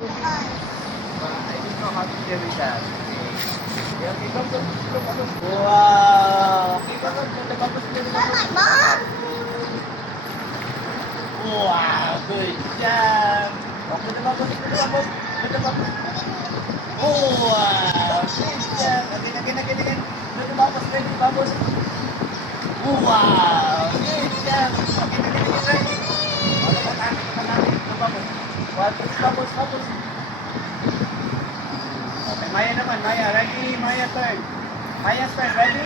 I don't know how to deal with that. Okay, come. Wow! Okay, come. Wow, good job. Okay, lumabas. Oh, wow, good job. Again. Lumabas. Wow, good job. Again. Lumabas. Lumabas. Okay, Maya naman, Maya. Ready? Maya turn. Maya's turn, ready?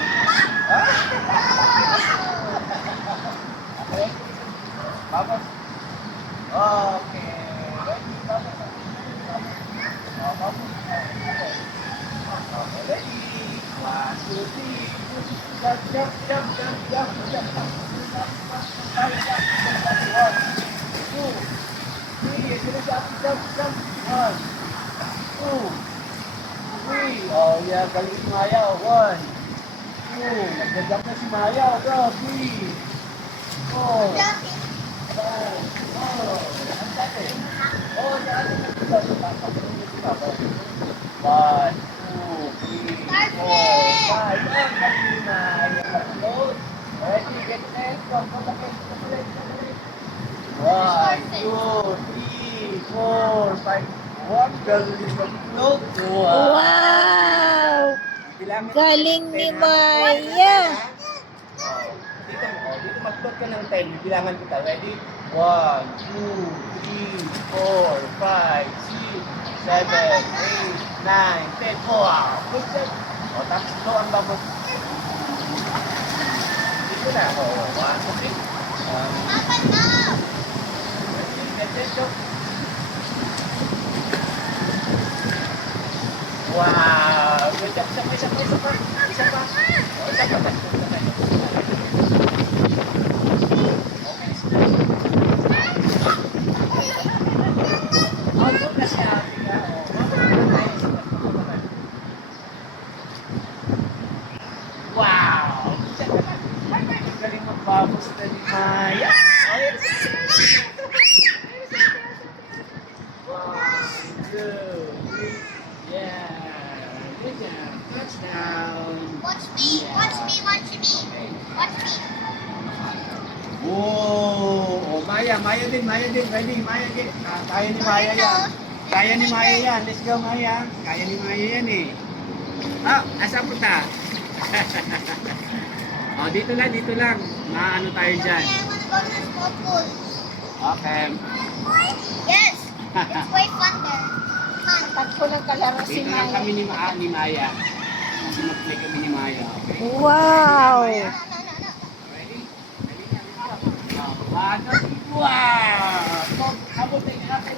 Okay. Babas. Okay. Ready? Babas. Babas. Okay, ready? 1, 2, 3. Jump. 1, 2, 3. Jump. 1, 2, 3. Oh, yeah. Galing si Maya. 1, 2. Nagja-jump na si Maya. Go. 3, 4. Oh, dati One, two, three, four, five. Ang galing na. Ready, get set. One, two, three, four, five. Ang galing mag-float. Wow! Galing ni Maya. Dito mag-float ka ng 10. Bilangan kita. Ready? 1, 2, 3, 4, 5, 6, 7, 8, 9, 10. Wow! Good job. O, tapos ito ang babos. Dito na. O, 1, 2, 3. Let's go. Wow! Good job. Isa pa. O, isa pa. Wow! Galing magbabos na ni Maya. Good. Yeah. Good job. Touchdown. Watch me. Oh, Maya din. Ready, Maya din. Kaya ni Maya yan. Let's go, Maya. Kaya ni Maya yan eh. Asa punta? Oh, dito lang. Maano tayo dyan. Okay. Yes. It's way fun there. Fun. Tagpo ng kalaro si Dito lang Maya. kami ni Maya. Kasi mag-play kami ni Maya. Okay. Wow! Ready? Wow! Habol tayo natin.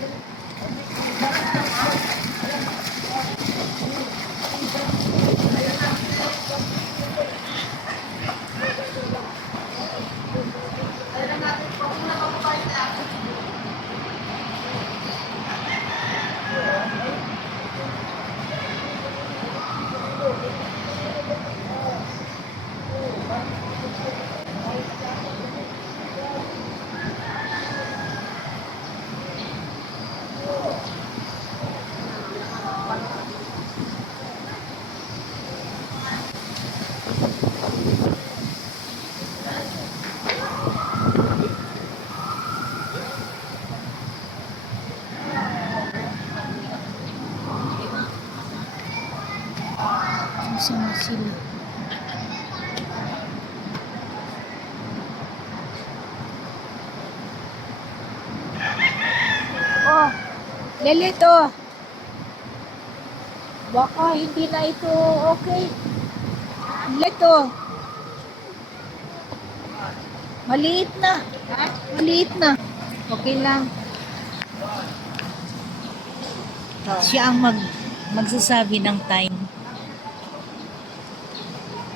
Saan sila? Oh, Lelito. Baka hindi na ito okay. Lelito. Maliit na. Maliit na. Okay lang. Siya ang magsasabi ng time.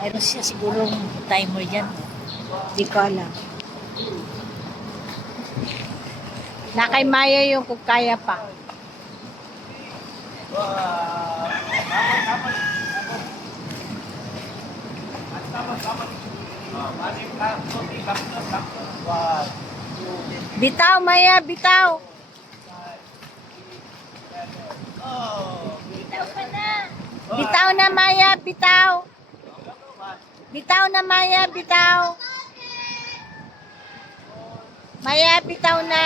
Mayroon siya sigurong timer dyan. Di ko alam. Na kay Maya yung kung kaya pa. Bitaw, Maya, bitaw. Oh, Bitaw ka na. Bitaw na, Maya, bitaw. Bitaw na, Maya, bitaw. Maya, bitaw na.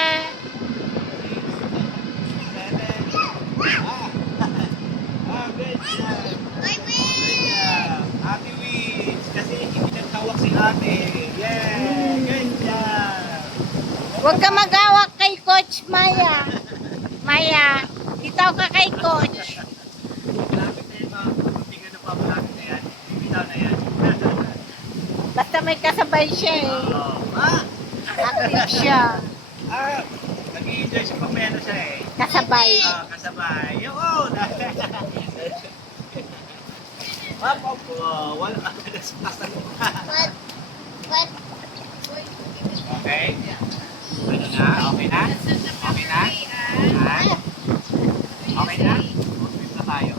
Good job. I Good win. job. Happy wins. Kasi hindi nagtawak si ate. Yeah. Good job. Huwag ka mag-awak kay Coach Maya. Maya, bitaw ka kay Coach. Malapit na yun mga kumunting ano pa. Malapit na yan. Bibitaw na yan. Basta may kasabay siya eh. Oh. Ah! Active siya. Nag-i-enjoy siya pag may ano siya eh. Kasabay. Kasabay. Yun! Papa po. Wala ka na sa pasta mo. But, Okay? Ano na? Okay na? Okay na? Ha? Okay na? Mag-flip na tayo.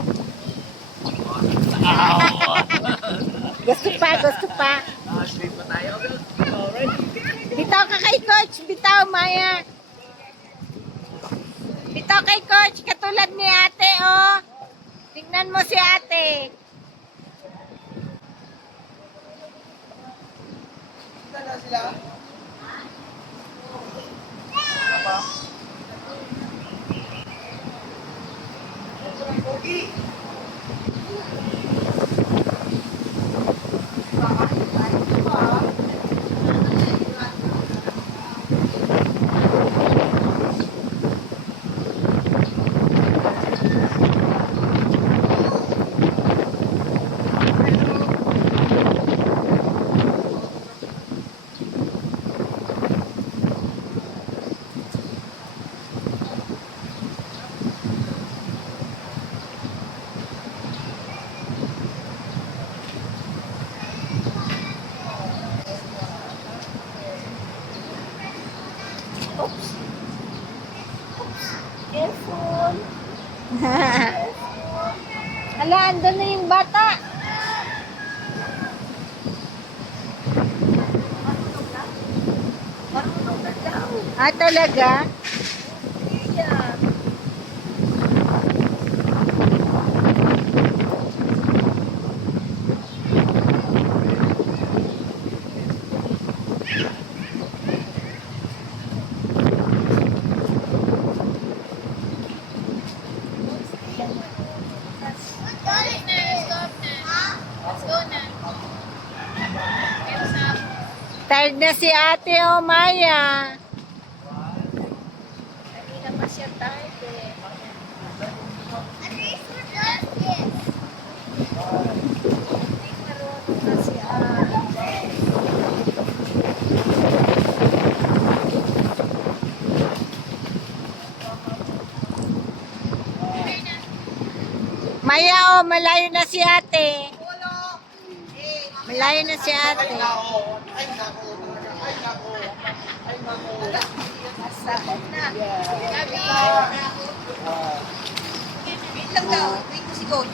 Gusto pa, gusto pa. Sleep na tayo. Ready? Bitaw ka kay Coach. Bitaw, Maya. Bitaw kay Coach. Katulad ni ate, oh. Tingnan mo si ate. Na sila? Apa? Pogi! Oops. Careful. Ala, andun na yung bata. Ah, talaga? Yeah. Tired na si ate, oh, Maya. Hindi naman siya tired eh. at least we're done this. Hindi marunong na si ate. Maya, oh, malayo na si ate. Malayo na si ate. Ay nako! Ay nako! Ay nako! Ay nako! Sakot na. Gabi. Wait lang daw. Wait ko si Coach.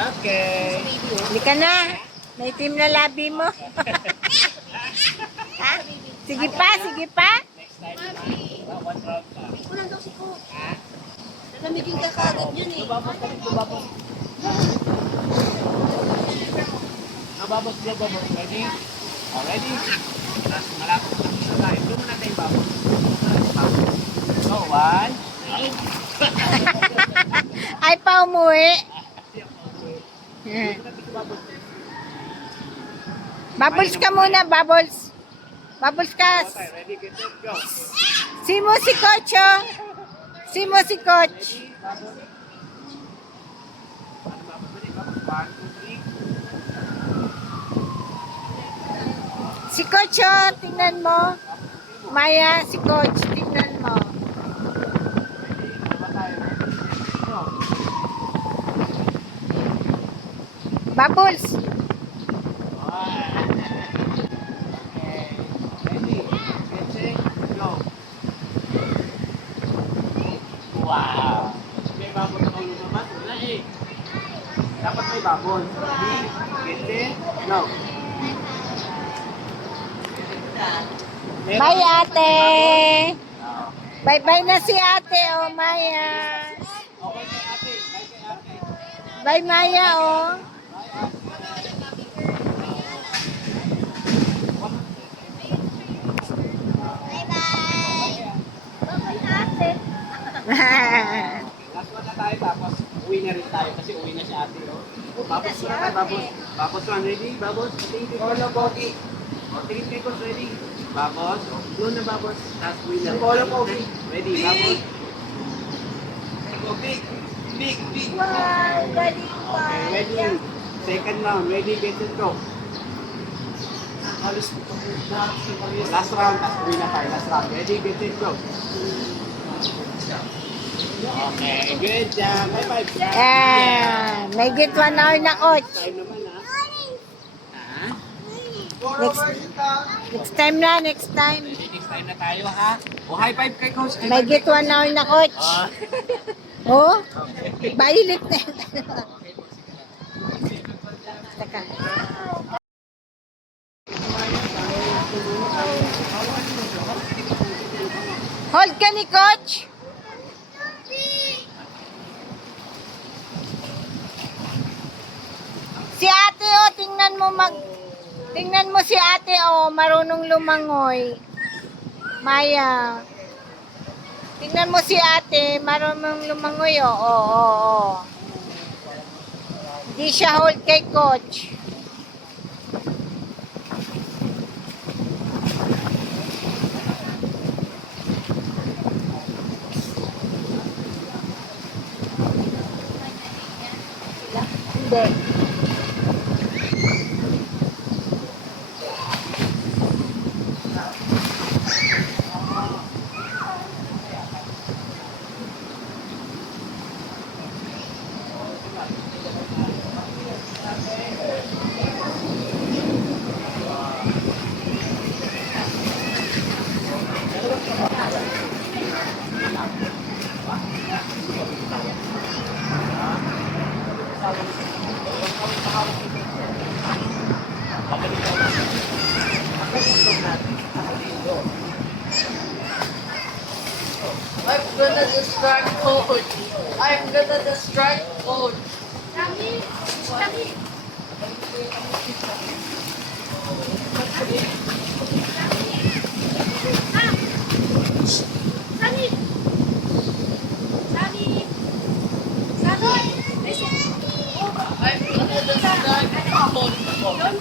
Okay. Hindi ka na. May team na labi mo. Ha? Sige pa, sige pa. Next time na. One round pa. Kulang daw si Coach. Ha? Nalamigin ka kagad yun eh. Babos ka rin, babos. Babos, babos. Ready? Oh, ready? Tapos malapit na sa tayo. Doon muna tayo babos. So, one. Ay, pa umuwi. Bubbles ka muna, Bubbles. Bubbles ka. Okay, ready, get set, go. Simo si Coach, oh. Simo si Coach. One, two, three. Si Coach, oh. Tingnan mo. Maya, si Coach. Tingnan mo. Bubbles. Wow! May babon na ulo naman. Wala eh. Dapat may babon. Ready? Get set, go. Bye, ate. Okay. Bye-bye na si ate, oh, Maya. Okay kay ate. Bye kay ate. Bye, Maya, oh. Bye-bye. Bye-bye, ate. Last one na tayo tapos uwi na rin tayo kasi uwi na si ate. Oh. Babos na tayo, babos. Babos one, ready? Babos, tingin kay Polo, Pogi. O, tingin kay Coach, ready? Babos. O, doon na babos. Tapos uwi na rin tayo. Ready, babos. Go, big. Big, big. Wow, galing Okay, ready. Second round, ready, get it, go. Last round, tapos uwi na tayo. Last round, ready, get it, go. Okay, good job. Bye-bye. May get 1 hour na, coach. Time naman, ha? Ha? Next time na, next time. Next time na tayo, ha? O, high five kay Coach. High May five get kay 1 hour na, coach. Ah. Oh, violet na yun. Teka. Hold ka ni coach. Si ate, oh, tingnan mo si ate, oh, marunong lumangoy. Maya. Tingnan mo si ate, marunong lumangoy, oh, oh, oh, oh. Hindi siya hold kay coach. Hindi. I'm gonna distract coach. I'm gonna distract coach. I'm gonna distract coach.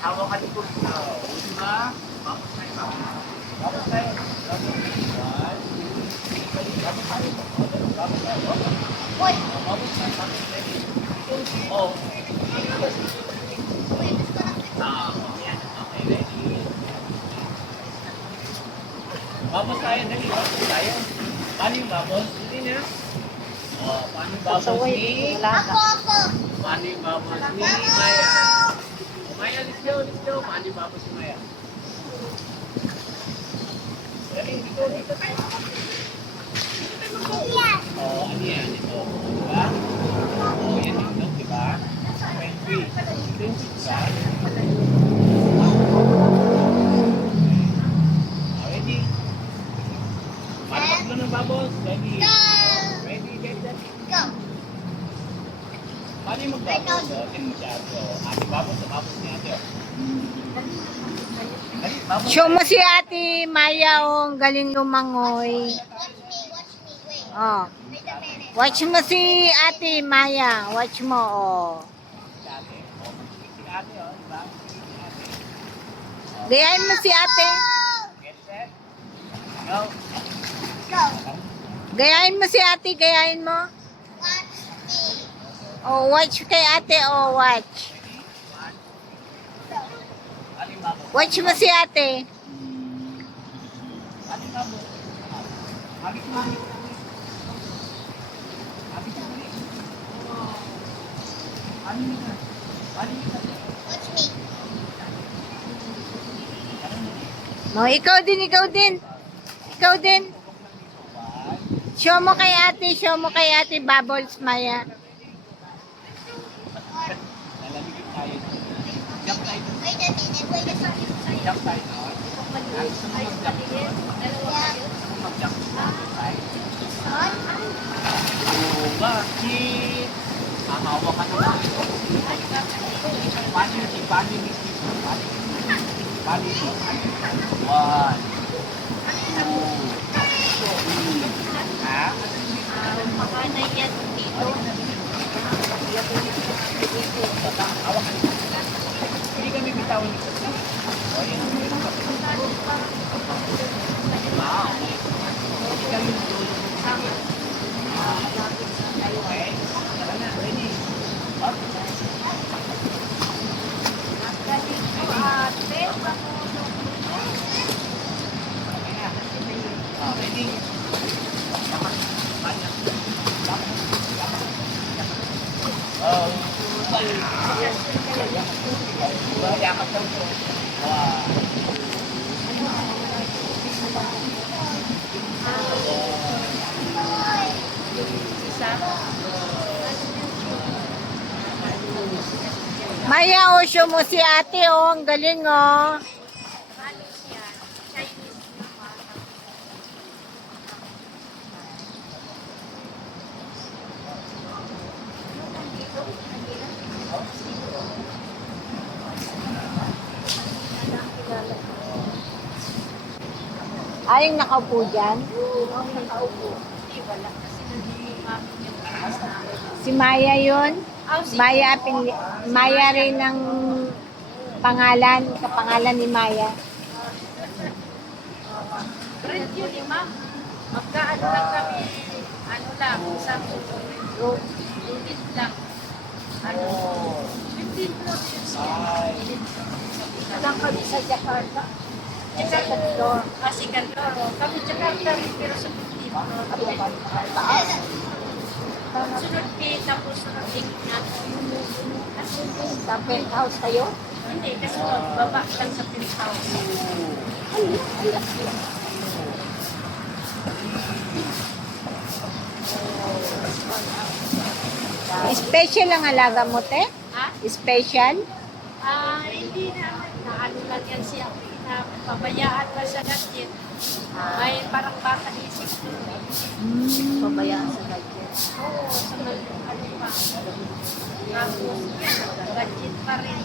Hawakan ni Coach. Diba? Babos tayo. Babos tayo. Wait, Babos tayo. Oh. wait, it's gonna fix it. Yan. Okay, ready? Babos tayo. Dali. Babos tayo. Paano yung babos? Hindi na. Oh, paano yung babos ni? Ako. Paano yung babos ni Maya? Oh, Maya, let's go. Let's go. Paano yung babos ni Maya? Dali, dito. Dito tayo. Yes. Oh, ano yan? Ito. Diba? Oh, yan yung dog, diba? 20. Ito yung pizza. Ready? Paano paglo ng babos? Ready? Go. Ready, get that. Go. Paano yung magbabos? Oh, tingin mo siya. So, ate babos, babos niya ate. Oh. Dali, babos. Show mo si ate Maya, oh, ang galing lumangoy. Watch me. Wait. Oh. Wait a minute. Watch mo si ate Maya. Watch mo, oh. Si ate. Oh, si ate, oh. Diba? Si ate. Gayahin mo si ate. Get set. Go. Go. Gayahin mo si ate. Gayahin mo. Watch me. Oh, watch kay ate. Oh, watch. Ano yung babos? Watch mo si ate. Ano yung babos? Habit mo. Habit mo. Ano yung babos? Ano yung babos? Watch me. No, ikaw din, ikaw din. Ikaw din. Show mo kay ate Bubbles, Maya. Lalamigin tayo. Jump tayo. Wait a minute. Wait a second. Jump tayo. Gusto mo mag-jump? Gusto mo mag-jump? Tayo. Oh, bakit? Mahawa ka naman. Paano yung paano yung paano yung one, two, three. Ha? Makanay yan dito. Hawak ka. Hindi kami bitawan dito. O, yan. Wow. Hindi kami bitawan. Okay. Tara na. Ready? Up. Okay na. Ready? Yakap daw po. Maya, oh, show mo si ate, oh. Ang galing, oh. Ay, yung nakaupo dyan? Si Maya yun? Maya rin ng kapangalan ni Maya. Rent yun eh, ma'am. Magkaano lang kami, isang unit lang. 15 floors yun siya. Lang kami sa Jakarta. Second floor. Second floor. Kami Jakarta rin, pero sa 15 floor. Sunod pay, tapos nakatingin natin. Sa penthouse kayo? Hindi, kasi baba lang sa penthouse. Special ang alaga mo, te? Ha? Special? Hindi naman. Naano lang yan siya. Pabayaan pa sa gadget. May parang bata isip. Pabayaan sa gadget. Oo, sa ano pa. Tapos, gadget pa rin.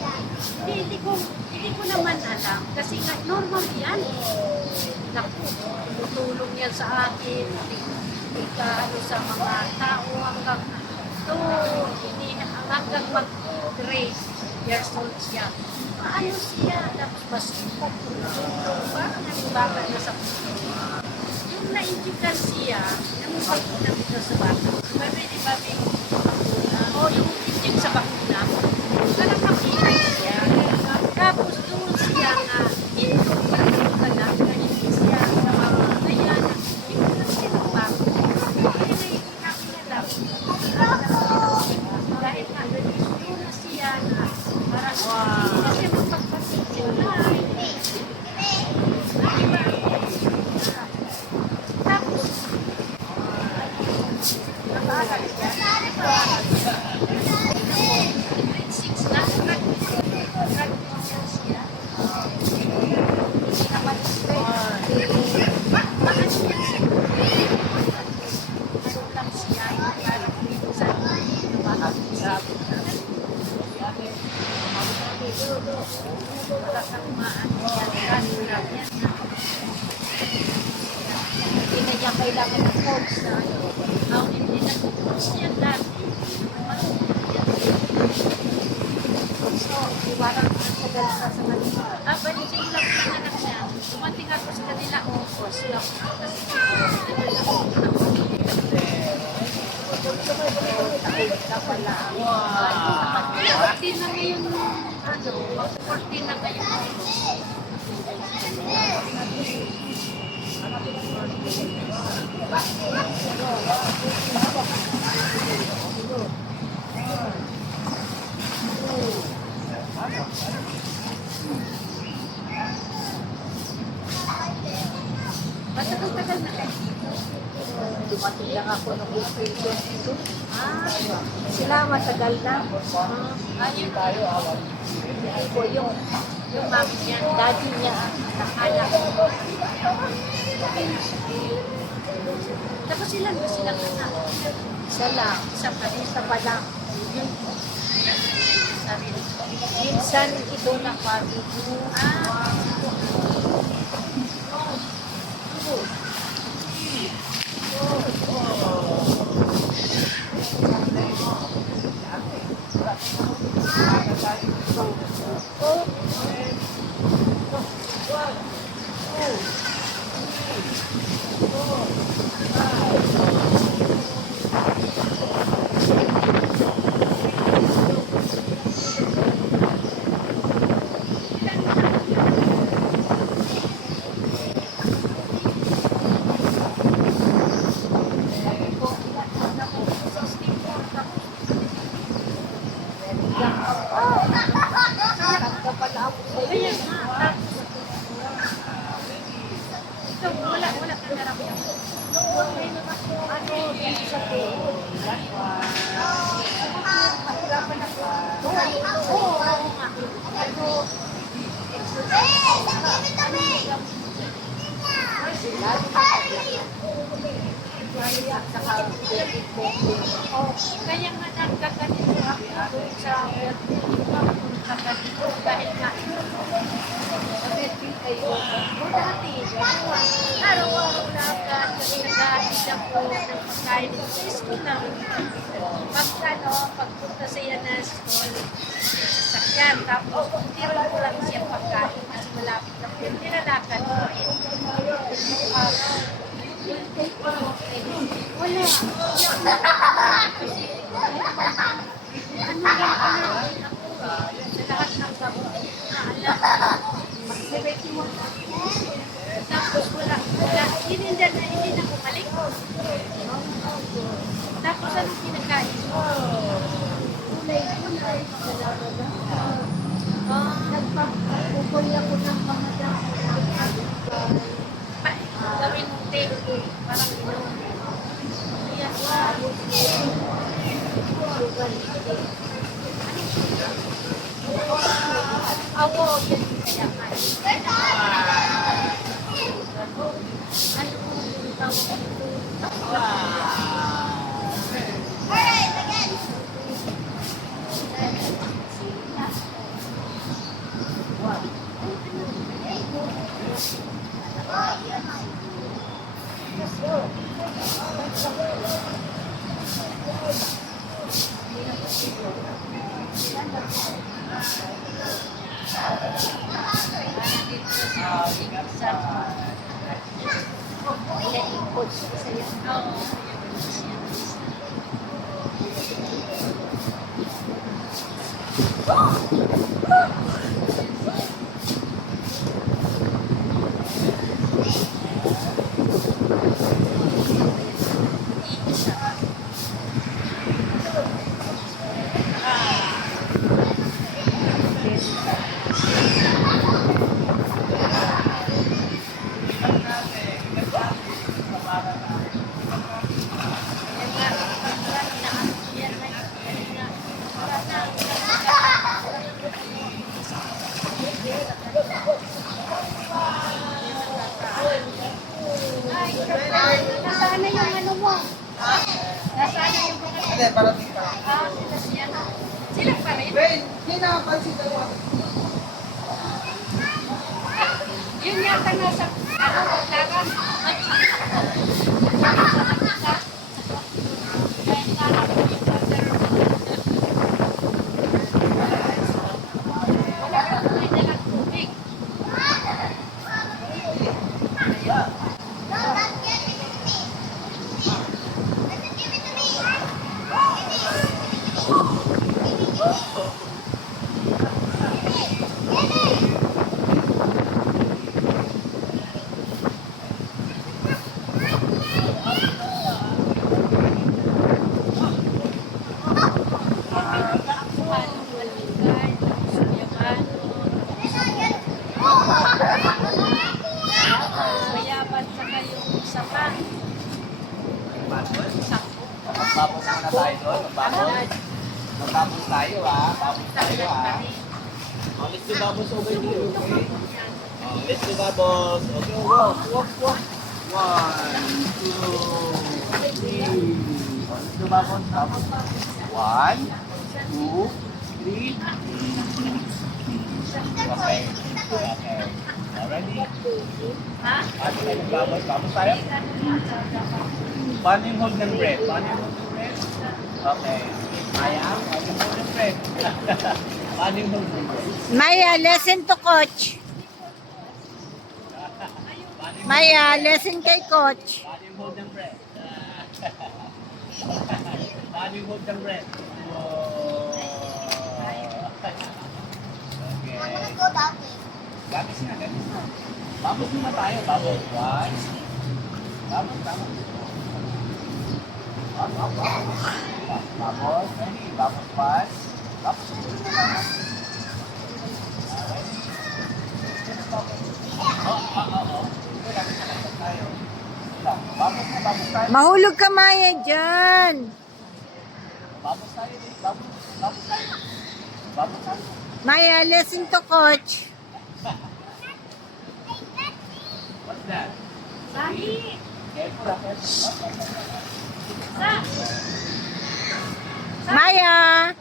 Hindi ko naman alam. Kasi nga, normal yan. Naku, tutulong yan sa akin. Ano sa mga tao hanggang hanggang mag-raise years old siya. Paano siya? Tapos masipag. Parang nagbaga na sa puso. Yung na-injikan siya, yung bakuna dito sa bata. Sabi, di ba, o yung injik sa bakuna, parang makikay siya. Tapos doon siya na, ito, parang ka na, ganyan siya sa mga kaya na, ito na siya bago. Dahil nga, doon na siya na, parang, hindi na siya magpagpasisip na. Tapos, nakaalag siya. Grade 6 na, nag-graduation siya. Hindi naman straight. Bakit siya siya? Ano lang siya, parang minsan, hindi na niya kailangan ng coach na hindi na coach niya dati. So, parang sagal sa kanila. Balising lang yung anak niya. Dumating ako sa kanila, coach lang. Mag-14 na ngayon, 14 na ngayon. Matagal-tagal na kayo. Dumating ako nung 22. Sila matagal na. Ayun. Hindi ko yung mami niya, daddy niya, anak-anak. Tapos ilan ba silang anak? Isa lang. Isa pa lang. Yun. Sarili. Minsan ito na pati ko. Ayan nga. Ito, wala ka naramdaman. Ano, dito sa mahirapan ako. Oo nga. Ano, kaya nga nagkaganito ako sa nagkaganito dahil nga dati, araw-araw na agad kasi nag-aatid ako ng pagkain sa school na pagpunta sa yan na school sa sakyan, tapos tira ko lang siya pagkain kasi malapit na po yung tinalakan ko wala ano lang ako sa lahat ng gamot tapos wala, hindi na bumalik. Tapos anong kinakain mo? Kulay. Nagpapukoy ako ng mga gawin mong tea. Parang inom. Ayan. Ako, yan kaya nga. Ano yung tawag ito? Alright, again. Nasaan na yung ano mo? Nasaan na yung mga... Hindi, parating pa. Sila pa rin? Hindi nakapansin ako. Yun yata nasa lagan. Wala kang may dalang tubig. Mayaban sa kayong isa pa. Magbabos muna tayo doon. Magbabos. Magbabos tayo Babos tayo Oh, let's do bubbles over here, okay? Oh, let's do bubbles. Okay, walk, walk, walk. 1, 2, 3. Oh, let's do bubbles, bubbles. 1, 2, 3. Okay. Okay. Already? Paano tayo magbabos? Bubbles tayo? Paano yung hold ng breath? Paano yung hold ng breath? Okay. Maya, paano yung hold ng breath? Paano yung hold ng breath? Maya, listen to coach. Maya, listen kay coach. Paano yung hold ng breath? Paano yung hold ng breath? Okay. Gabis na, gabis na. Babos muna tayo, babos. 1. Babos, babos. Babos, babos. Babos, ready? Babos, 1. Babos, 2. Babos na, babos tayo. Mahulog ka, Maya, dyan. Babos tayo, babos. Babos tayo. Babos tayo. Maya, listen to coach. What's that? Sahi! Careful, careful. Maya,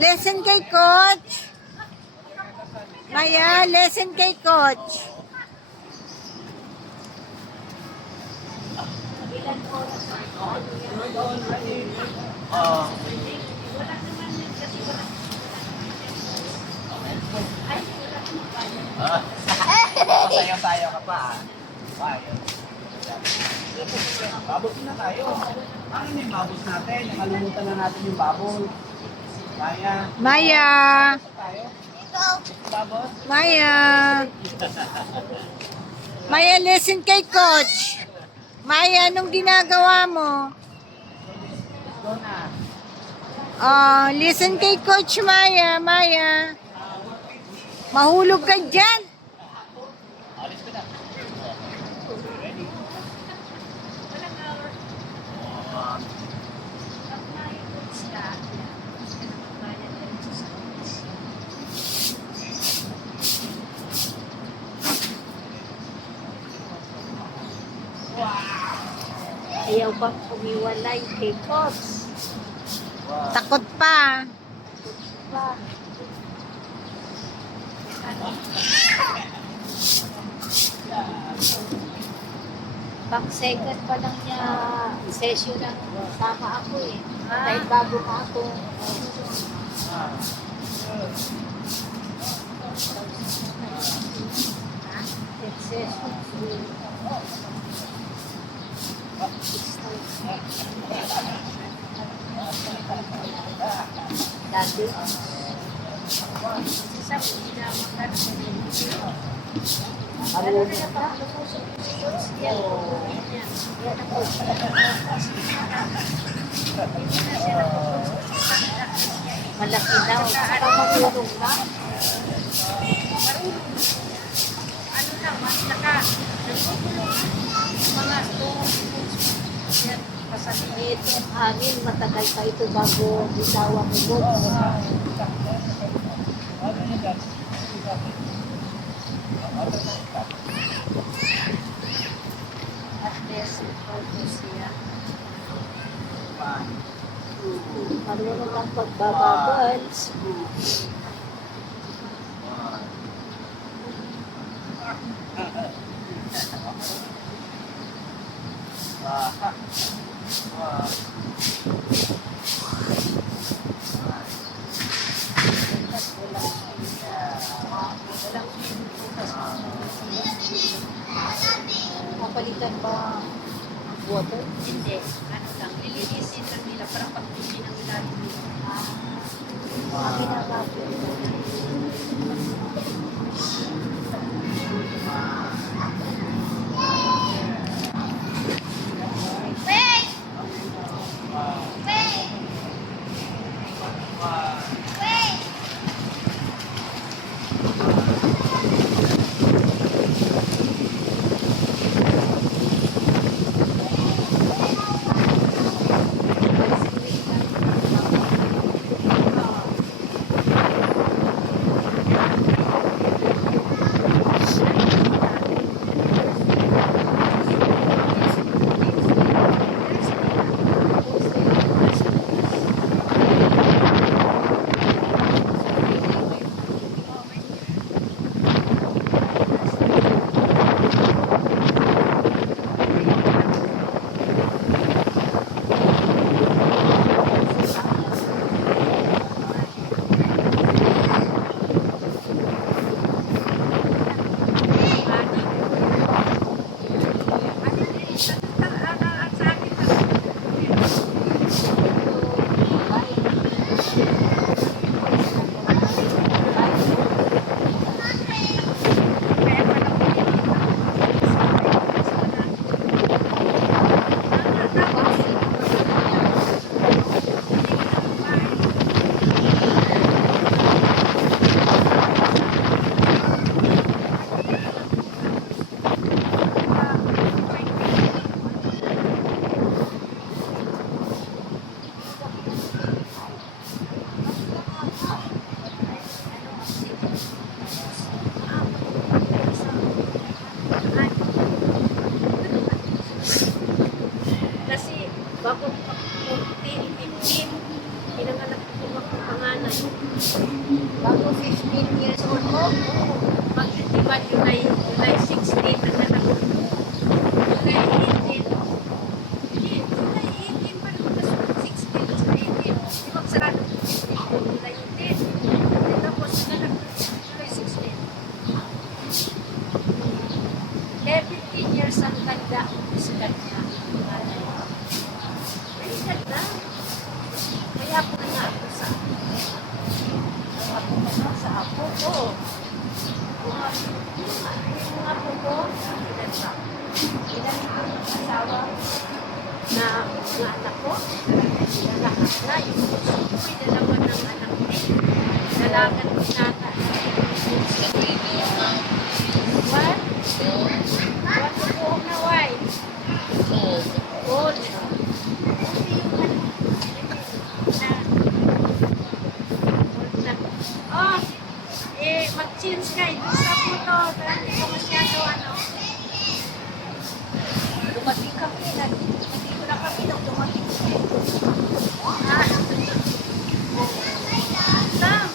listen kay coach. Maya, listen kay coach. Oh. Sayo-sayo ka pa Ayun. Babos na tayo. Ano yung babos natin? Nakalimutan na natin yung babos. Maya. Maya, Tayo. Babos. Maya. Maya, listen kay coach. Maya, anong ginagawa mo? Go na. Oh, listen kay coach, Maya. Maya. Mahulog ka dyan. Alis ko na. Ready? Ayaw bang umiwalay kay Coach? Takot pa. Ba? Pang second pa lang niya session ng tama ako eh. Dahil bago pa ako. Session. Dati. Isa po ginamakan sa video. Ano na pa? Yan. Yan ang coach. Malaki daw. Saka magulong na. Ano lang, mas naka. Nagpupulong. Mga stone. Yan. Pasaliit yung hangin. Matagal pa ito bago bitawan mo doon. At least, ito siya. Marunong ang pagbababals. Kapalitan ba water? Hindi. Ano lang, nililisin lang nila para pag-tisi ng ilalim nila. Ang ginagawa. bago 14, 15, pinanganak ko ako panganay. Bago 15 years old mo? Pag diba July 16, ang anak ko. July 18. Hindi, July 18 pa rin kasi 16, July 18. Di ba sarado ko 15, July 18. Tapos anak ko July 16. Kaya 15 years ang ganda. Is ganda. Ay, ganda. Kaya ako na nga ako sa apo ko. Yung apo ko, ilan pa? Ilan ko yung asawa na mga anak ko? Lahat na. Yung puso ko, may dalawa ng anak ko. Dalagan ko nata. What? What po na why? Gold. Oh, mag-change ka. Doon sa photo. Dahil hindi ko masyado Dumating kami. Nandito na kami nung dumating. Sam!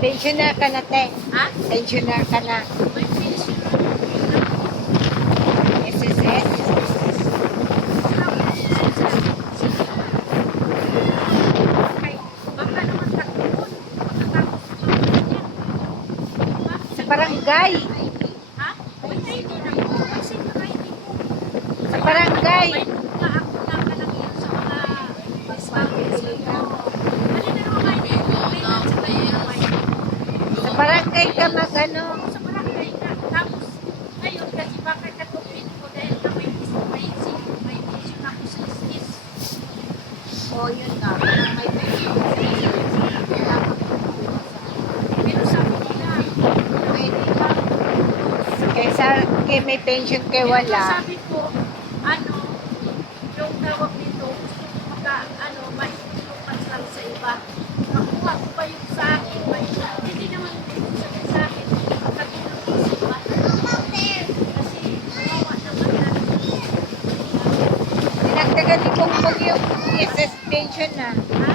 Pensioner ka na, te. Ha? Pensioner ka na. May pension. SSS. Baka naman takot. Pagkatapos sa pamilya. Sa barangay. Ha? Wala, hindi na po. Kasi nakaibig ko. Sa barangay. May mga ako na ka lang yun sa mga dispatches. Mali na naman kayo. May lang sa tayo na may. Sa barangay ka mag-ano. Sa barangay na. Tapos, ngayon kasi baka katupin ko dahil na may pension ako sa istis. O, yun nga. May pension. Pero sabi nila, Pwede ka. Kaysa kay may pension kay wala. sabi ko, yung tawag nito, gusto ko maitulungan lang sa iba. Makuha ko pa yung sa akin. Hindi naman sabi sa akin, katulong ko sa iba. Kasi, mawawa naman yan. Dinagdagan ni Bongbong yung SS pension na. Ha?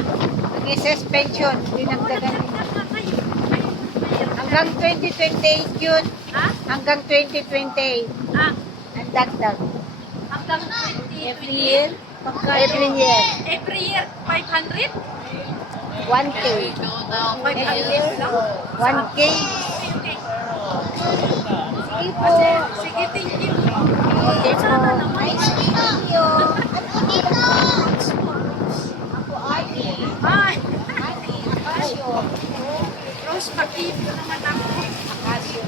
Ang SS pension, dinagdagan ni. Nagdagdag na kayo. Hanggang 2028 yun. Ha? Hanggang 2028. Ah, Ang dagdag. hanggang 2020. Every year? Every year. Every year, 500? 1K. 500 lang? 1K. Okay. Sige po. Sige, thank you. Okay po. Sana naman. Thank you. Ako Ate. Ay, Ate, Akasyo. Rose, pakito naman ako. Akasyo.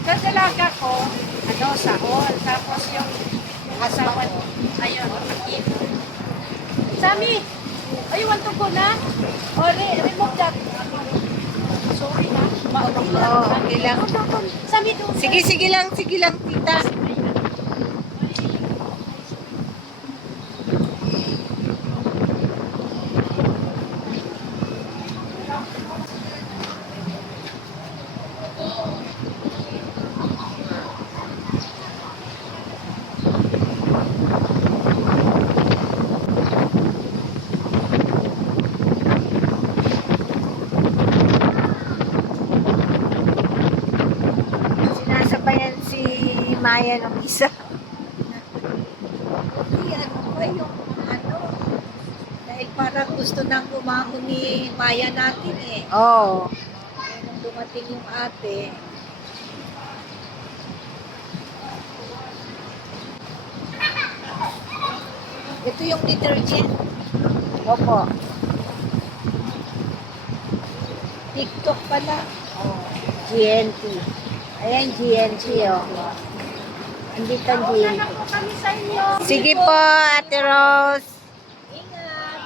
Sa dalaga ko, sahol. Tapos yung asawa, ayun, pakito. Sami, ay, want to go na? O, remove that. Sorry na. Oo, okay lang. Sami, doon. Sige lang, tita. Sinasabayan si Maya ng isa. Hindi, ano ba yung dahil parang gusto nang umahon ni Maya natin eh. Oo. Kaya nung dumating yung ate, ito yung detergent. Opo. TikTok pala. GNT. Ayan, GNT, oh. Andito ang GNT. Sana po kami sa inyo. Sige po, Ate Rose. Ingat.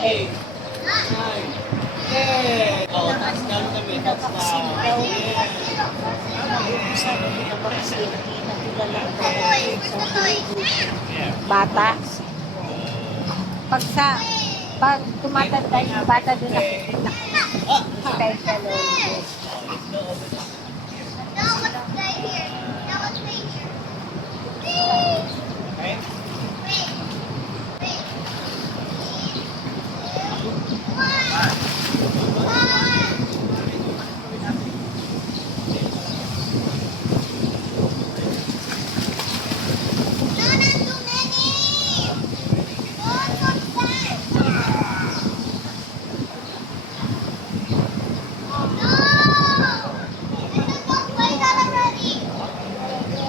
8, 9, 10. Oh, touchdown kami. Touchdown. Yeah. Bata. Pag tumatanda yung bata doon nakikita. Special always. Okay?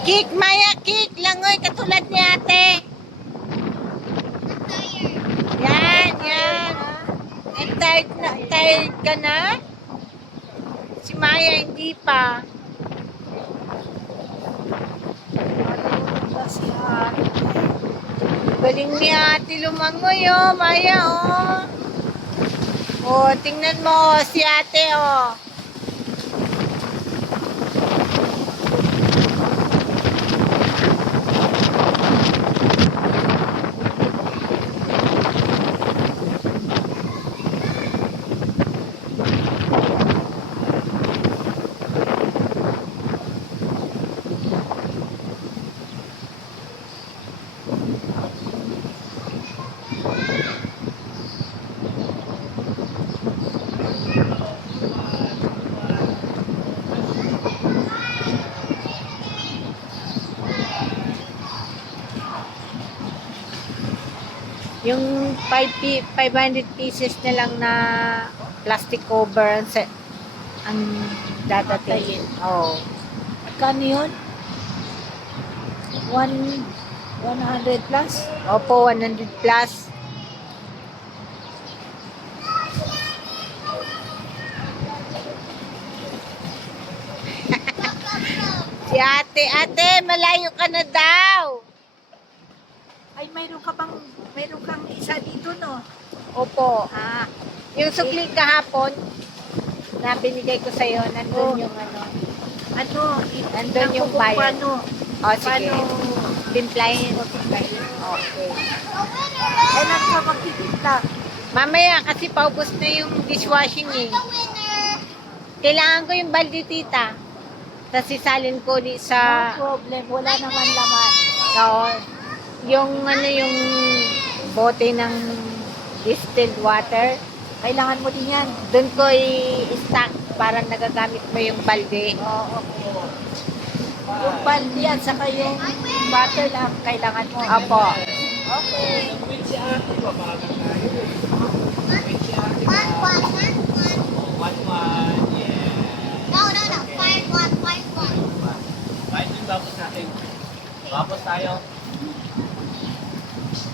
Kick, Maya, kick. Langoy, katulad ni ate. Yan, yan. And tired ka na? Si Maya, hindi pa. Galing ni ate lumangoy, oh. Maya, oh. Oh, tingnan mo, si ate, oh. Yung 500 pieces na lang na plastic cover ang dadating. Oh. Kano yun? 100 plus? Opo, 100 plus. Si ate, malayo ka na daw. Ay, mayroon kang isa dito, no? Opo. Ah, Yung sukli kahapon na binigay ko sa'yo, nandun yung ano. Nandun yung bayad. Paano? O, sige. Paano? Timplahin. Okay. Kailan ka magtitimpla? Mamaya, kasi paubos na yung dishwashing eh. Kailangan ko yung balde, tita. Tapos isalin ko sa... No problem. Wala naman laman. Oo. Yung ano yung bote ng distilled water, Kailangan mo din yan. doon ko i-stack para nagagamit mo yung balde. Oo, okay. Yung balde at saka yung butter lang kailangan mo. Opo. Okay. Wait si ate, babagang tayo eh. Wait si ate ba? 1-1, yeah. Kahit yung tapos natin. Tapos tayo.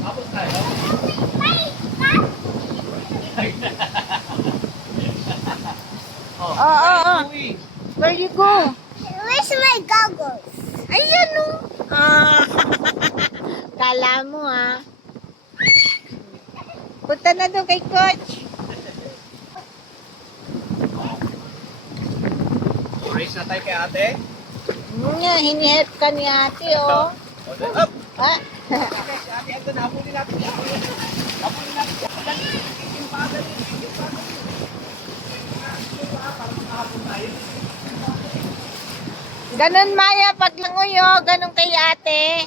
Tapos tayo. Oo. Uy. Where you go? Where's my goggles? Ayan o. Ah. Kala mo ah. Punta na doon kay coach. Race na tayo kay ate. Nga, hinihelp ka ni ate oh. Up! Ah. Okay, si ate, ando na. Habulin natin. Habulin natin. Yung bagal. Ganon Maya, paglangoy oh. Ganon kay ate.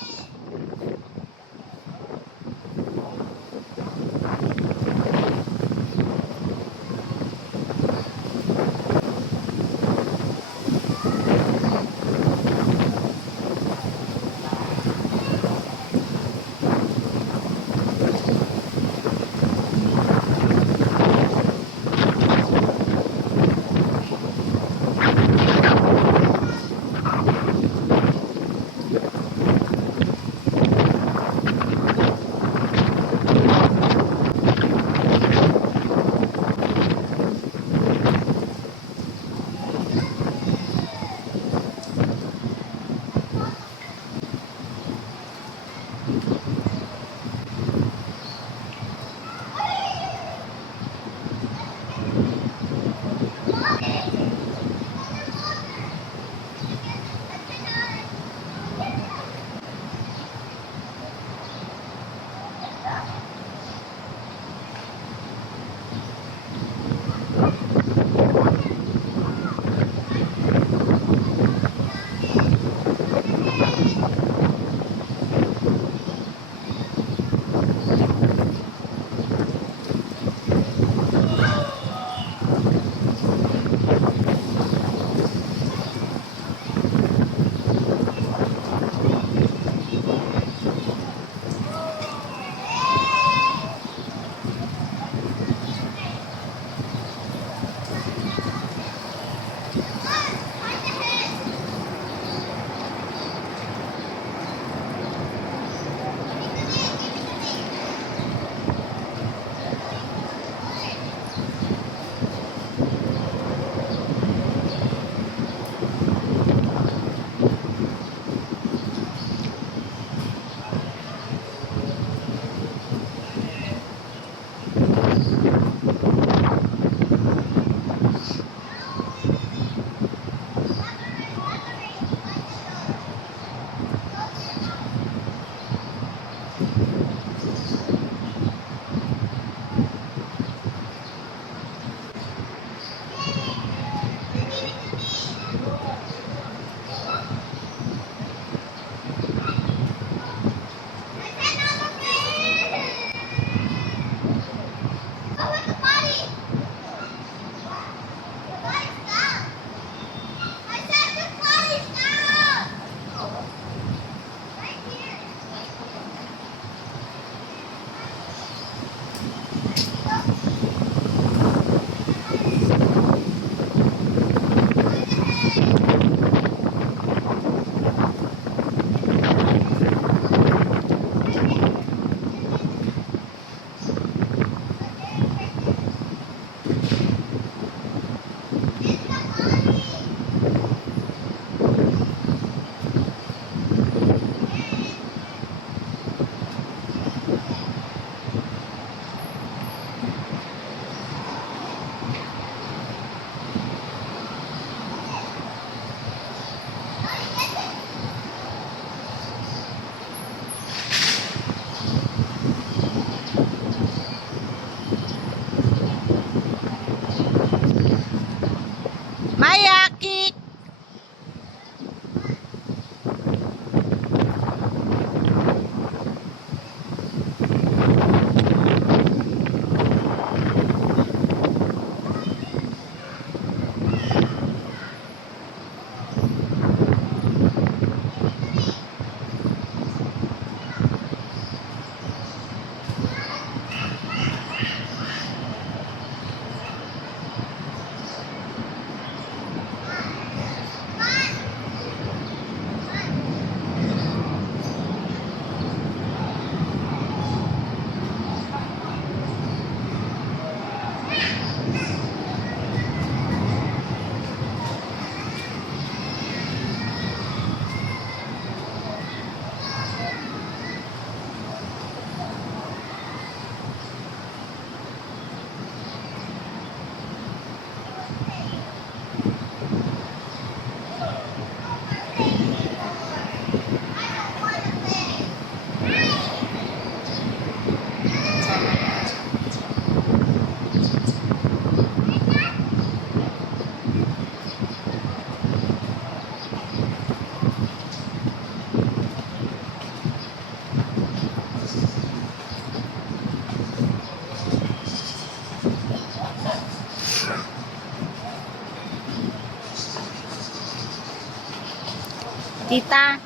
Tita,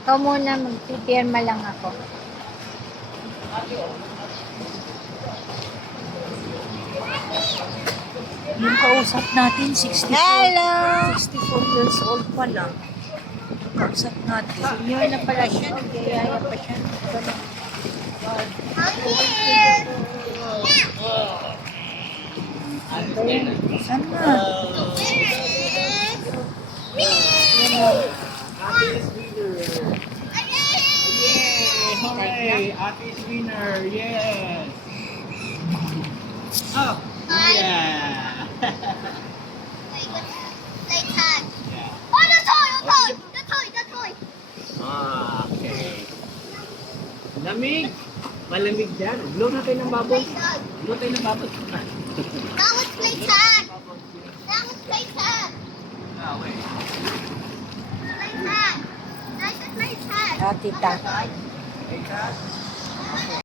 ikaw muna, magpipirma lang ako. Yung kausap natin, 64. Hello! 64 years old pa lang. Kausap natin. Senior na pala siya, nagyayaya pa siya. Ganun. Saan na? Ate is winner. Yay! Hooray! Ate is winner. Yes. Oh. Yeah. Ah, okay. Lamig. Malamig dyan. Blow natin ng bubbles. Blow tayo ng bubbles. Ah, wait. Ah, tita. Hey, Kat. Okay.